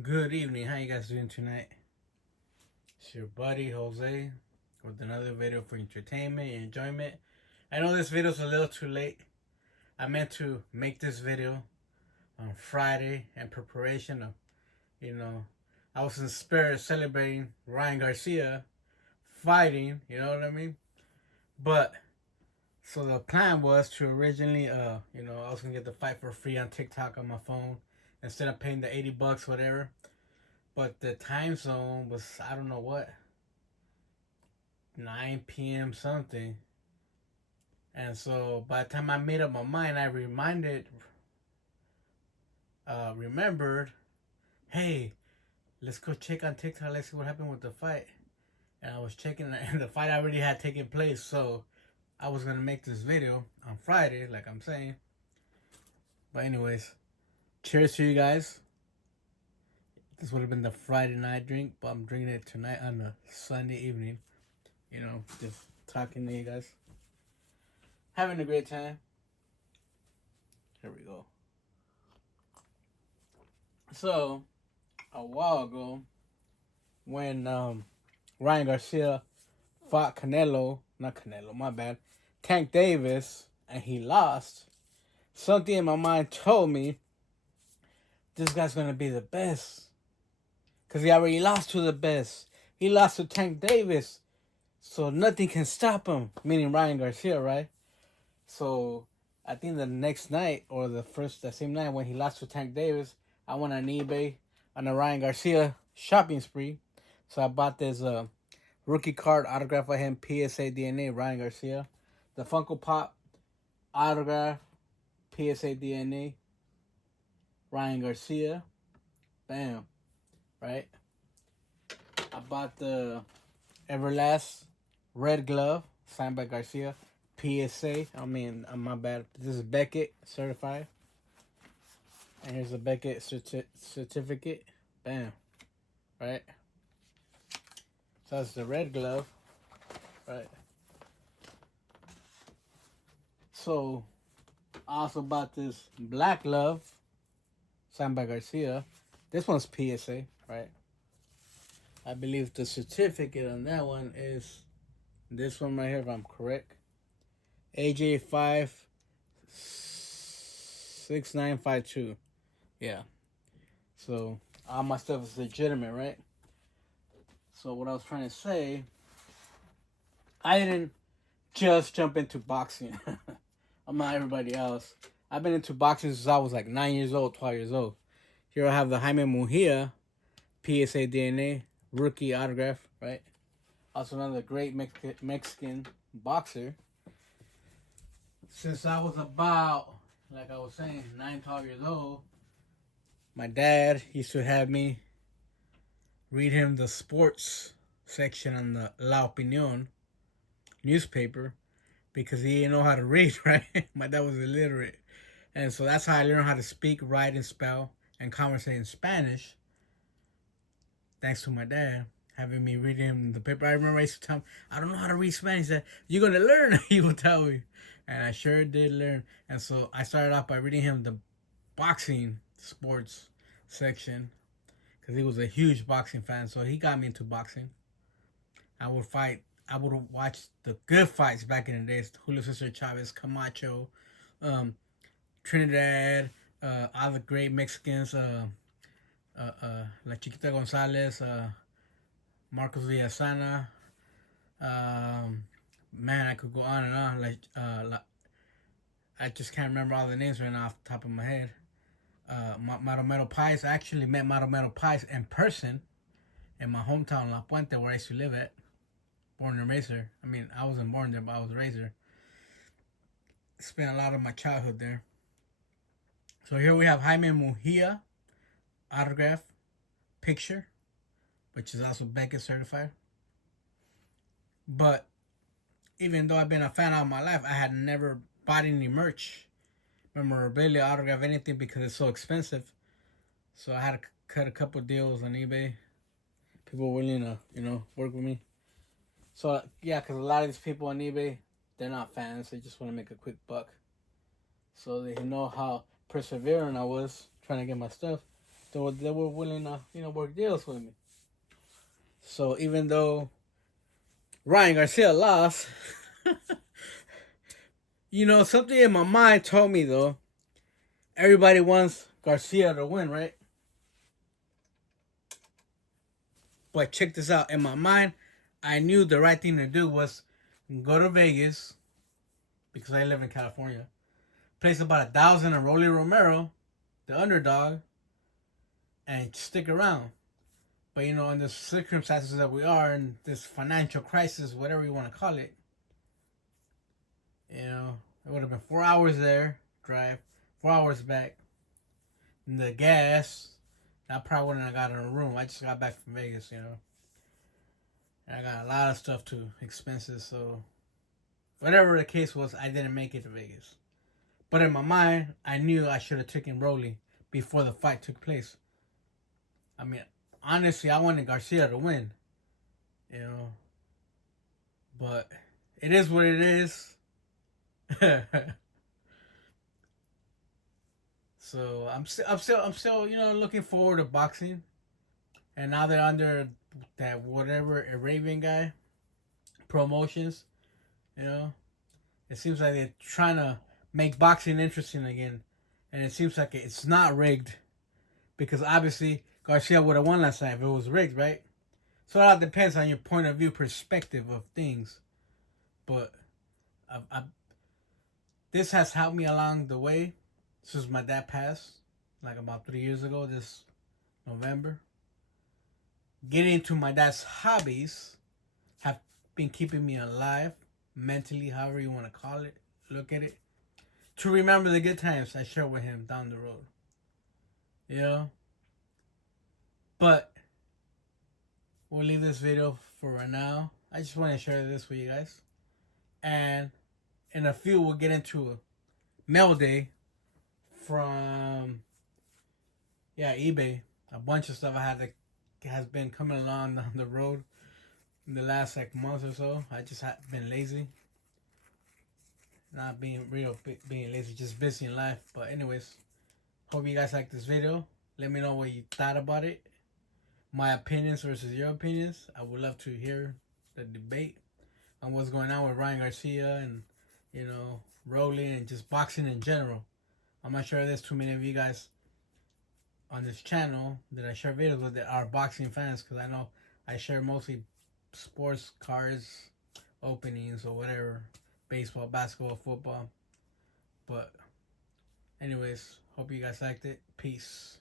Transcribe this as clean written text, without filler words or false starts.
Good evening. How you guys doing tonight? It's your buddy Jose with another video for entertainment and enjoyment. I know this video's a little too late. I meant to make this video on Friday in preparation of, you know, I was in spirit celebrating Ryan Garcia fighting, you know what I mean? But so the plan was to originally I was gonna get the fight for free on TikTok on my phone instead of paying the $80, whatever. But the time zone was, I don't know what, 9 p.m. something. And so by the time I made up my mind, I remembered, hey, let's go check on TikTok. Let's see what happened with the fight. And I was checking, and the fight already had taken place. So I was gonna make this video on Friday, like I'm saying. But anyways, cheers to you guys. This would have been the Friday night drink, but I'm drinking it tonight on a Sunday evening. Just talking to you guys. Having a great time. Here we go. So, a while ago, when Ryan Garcia fought Tank Davis, and he lost, something in my mind told me this guy's going to be the best. Because he already lost to the best. He lost to Tank Davis. So nothing can stop him. Meaning Ryan Garcia, right? So I think the next night, or the same night when he lost to Tank Davis, I went on eBay on a Ryan Garcia shopping spree. So I bought this rookie card autograph of him, PSA DNA, Ryan Garcia. The Funko Pop autograph, PSA DNA, Ryan Garcia. Bam. Right? I bought the Everlast red glove signed by Garcia. PSA. My bad. This is Beckett certified. And here's a Beckett certificate. Bam. Right? So that's the red glove. Right? So I also bought this black glove signed by Garcia. This one's PSA. Right? I believe the certificate on that one is this one right here, if I'm correct. AJ56952. Yeah. So all my stuff is legitimate, right? So what I was trying to say, I didn't just jump into boxing. I'm not everybody else. I've been into boxing since I was like 9 years old, 12 years old. Here I have the Jaime Mujia PSA DNA rookie autograph, right? Also another great Mexican boxer. Since I was about, like I was saying, 9, 12 years old, my dad used to have me read him the sports section on the La Opinion newspaper because he didn't know how to read, right? My dad was illiterate. And so that's how I learned how to speak, write, and spell, and conversate in Spanish. Thanks to my dad having me read him the paper. I remember I used to tell him, I don't know how to read Spanish. He said, you're going to learn, he would tell me. And I sure did learn. And so I started off by reading him the boxing sports section because he was a huge boxing fan. So he got me into boxing. I would watch the good fights back in the days. Julio Cesar Chavez, Camacho, Trinidad, all the great Mexicans, La Chiquita Gonzalez, Marcos Villasana. Man, I could go on and on. I just can't remember all the names right now off the top of my head. Maromero Pais. I actually met Maromero Pais in person in my hometown, La Puente, where I used to live at. Born and raised there. I wasn't born there, but I was raised there. Spent a lot of my childhood there. So here we have Jaime Mujia autograph picture, which is also Beckett certified. But even though I've been a fan all my life, I had never bought any merch, memorabilia, autograph, anything because it's so expensive. So I had to cut a couple deals on eBay. People willing to, work with me. So yeah, because a lot of these people on eBay, they're not fans. They just want to make a quick buck. So they know how persevering I was trying to get my stuff. they were willing to, work deals with me. So even though Ryan Garcia lost, something in my mind told me though, everybody wants Garcia to win, right? But check this out. In my mind, I knew the right thing to do was go to Vegas because I live in California. Place about 1,000 on Rolly Romero, the underdog, and stick around. But in the circumstances that we are in this financial crisis, whatever you want to call it, it would have been 4 hours there, drive, 4 hours back. And the gas, I probably wouldn't have got in a room. I just got back from Vegas, And I got a lot of stuff too, expenses. So, whatever the case was, I didn't make it to Vegas. But in my mind, I knew I should have taken Rolly before the fight took place. I mean, honestly, I wanted Garcia to win, But it is what it is. So I'm still, looking forward to boxing. And now they're under that whatever Arabian guy promotions, it seems like they're trying to make boxing interesting again, and it seems like it's not rigged, because obviously Garcia would have won last night if it was rigged, right? So it all depends on your point of view, perspective of things. But this has helped me along the way since my dad passed, like about 3 years ago, this November. Getting into my dad's hobbies have been keeping me alive, mentally, however you want to call it, look at it, to remember the good times I shared with him down the road. But we'll leave this video for right now. I just want to share this with you guys. And in a few, we'll get into mail day from eBay. A bunch of stuff I had that has been coming along down the road in the last month or so. I just have been lazy. Not being being lazy, just busy in life. But anyways, hope you guys like this video. Let me know what you thought about it. My opinions versus your opinions. I would love to hear the debate on what's going on with Ryan Garcia and, Rolling and just boxing in general. I'm not sure there's too many of you guys on this channel that I share videos with that are boxing fans, because I know I share mostly sports cards, openings, or whatever. Baseball, basketball, football. But anyways, hope you guys liked it. Peace.